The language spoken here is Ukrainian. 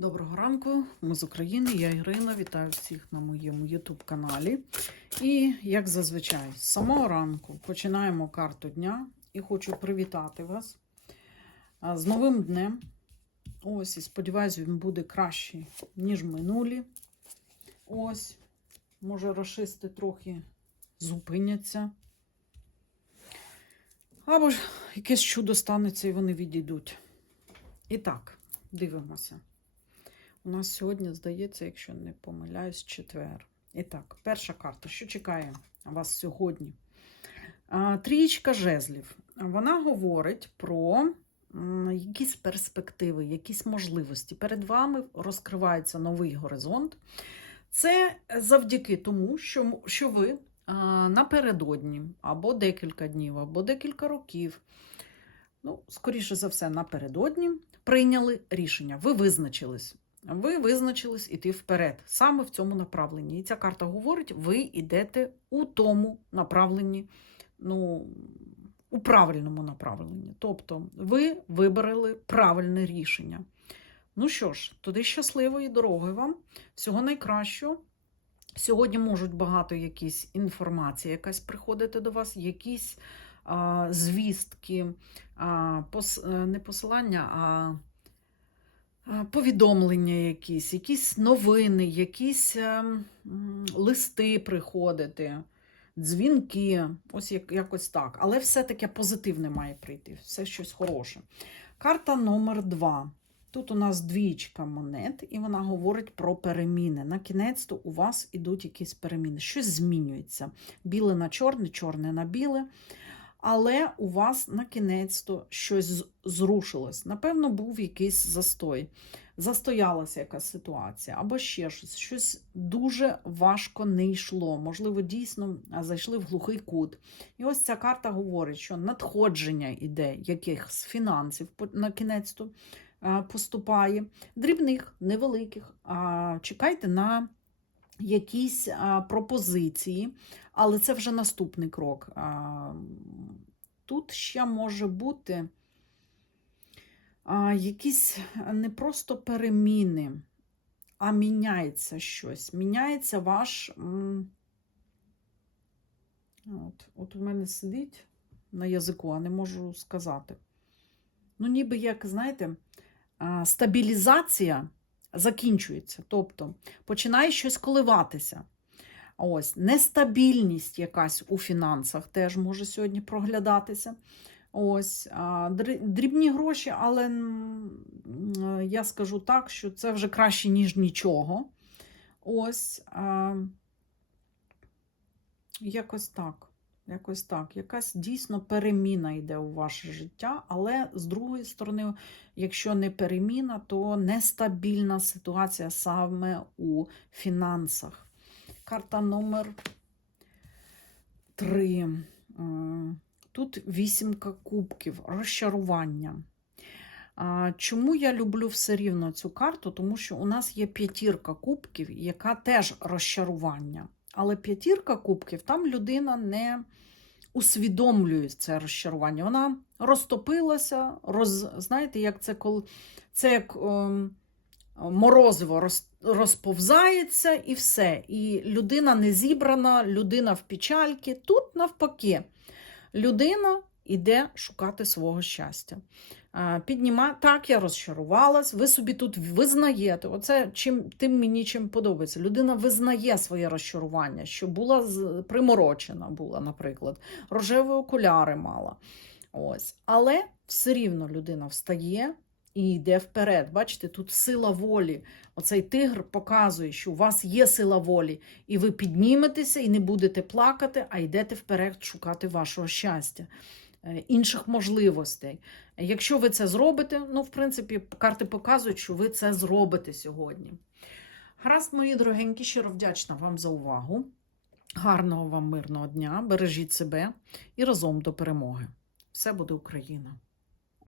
Доброго ранку, ми з України, я Ірина. Вітаю всіх на моєму YouTube каналі. І, як зазвичай, з самого ранку починаємо карту дня і хочу привітати вас з новим днем. Ось, і сподіваюся, він буде кращий, ніж минулі. Ось, може, расисти трохи зупиняться. Або ж якесь чудо станеться і вони відійдуть. І так, дивимося. У нас сьогодні, здається, якщо не помиляюсь, четвер. І так, перша карта. Що чекає вас сьогодні? Трієчка жезлів. Вона говорить про якісь перспективи, якісь можливості. Перед вами розкривається новий горизонт. Це завдяки тому, що, що ви напередодні, або декілька днів, або декілька років, ну, скоріше за все, напередодні прийняли рішення. Ви визначились. Ви визначились іти вперед, саме в цьому направленні. І ця карта говорить, ви йдете у тому направленні, ну, у правильному направленні. Тобто ви вибрали правильне рішення. Ну що ж, туди щасливої дороги вам, всього найкращого. Сьогодні можуть багато якісь інформації, якась приходити до вас, якісь а, звістки, а, пос, не посилання, а, повідомлення якісь, якісь новини, якісь е, листи приходити, дзвінки, ось як, якось так. Але все таке позитивне має прийти, все щось хороше. Карта номер два. Тут у нас двічка монет, і вона говорить про переміни. На кінець то у вас ідуть якісь переміни. Щось змінюється. Біле на чорне, чорне на біле. Але у вас на кінець то щось зрушилось. Напевно, був якийсь застой. Застоялася якась ситуація, або ще щось. Щось дуже важко не йшло. Можливо, дійсно зайшли в глухий кут. І ось ця карта говорить, що надходження іде якихось фінансів на кінець то поступає. Дрібних, невеликих. Чекайте на якісь а, пропозиції, але це вже наступний крок. А, Тут ще може бути а, якісь не просто переміни, а міняється щось. Міняється ваш. От, от у мене сидить на язику, а не можу сказати. Ну, ніби як, знаєте, стабілізація закінчується. Тобто починає щось коливатися. Ось, нестабільність якась у фінансах теж може сьогодні проглядатися. Ось, дрібні гроші, але я скажу так, що це вже краще, ніж нічого. Ось, якось так. Якось так. Якась дійсно переміна йде у ваше життя, але з другої сторони, якщо не переміна, то нестабільна ситуація саме у фінансах. Карта номер 3. Тут вісімка кубків, розчарування. Чому я люблю все рівно цю карту? Тому що у нас є п'ятірка кубків, яка теж розчарування. Але п'ятірка кубків там людина не усвідомлює це розчарування. Вона розтопилася, роз, знаєте, як це коли це як ем, морозиво роз, розповзається і все. І людина не зібрана, людина в печальки. Тут навпаки, людина йде шукати свого щастя. Підніма, так, я розчарувалась, ви собі тут визнаєте. Оце чим тим мені чим подобається. Людина визнає своє розчарування, що була приморочена, була, наприклад, рожеві окуляри мала. Ось. Але все рівно людина встає і йде вперед. Бачите, тут сила волі. Оцей тигр показує, що у вас є сила волі, і ви підніметеся і не будете плакати, а йдете вперед шукати вашого щастя, інших можливостей. Якщо ви це зробите, ну, в принципі, карти показують, що ви це зробите сьогодні. Гаразд, мої дорогенькі, щиро вдячна вам за увагу. Гарного вам мирного дня, бережіть себе і разом до перемоги. Все буде Україна!